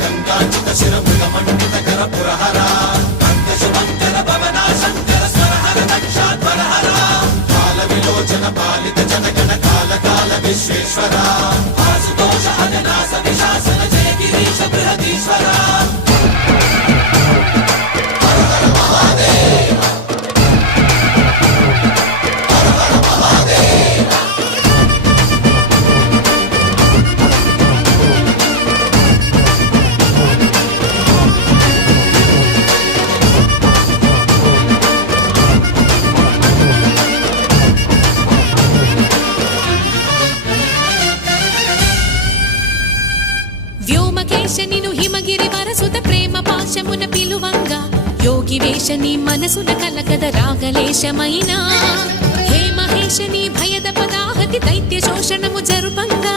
గంగాచిత శిరముగ మండిత కర పురహర శుభంకర భవనా శంకర స్వరహర దక్షాధ్వరహర కాల విలోచన పాలిత జనగణ కాల కాల విశ్వేశ్వర ఆశుతోష అజనాస విశాసన జయ గిరీశ బృహదీశ్వర వ్యోమకేశనిను హిమగిరి వరసుత ప్రేమ పాశమున పిలువంగా యోగి వేషని మనసున కలకద రాగలేశమైనా హే మహేశని భయద పదాహతి దైత్య శోషణము జరుపంగా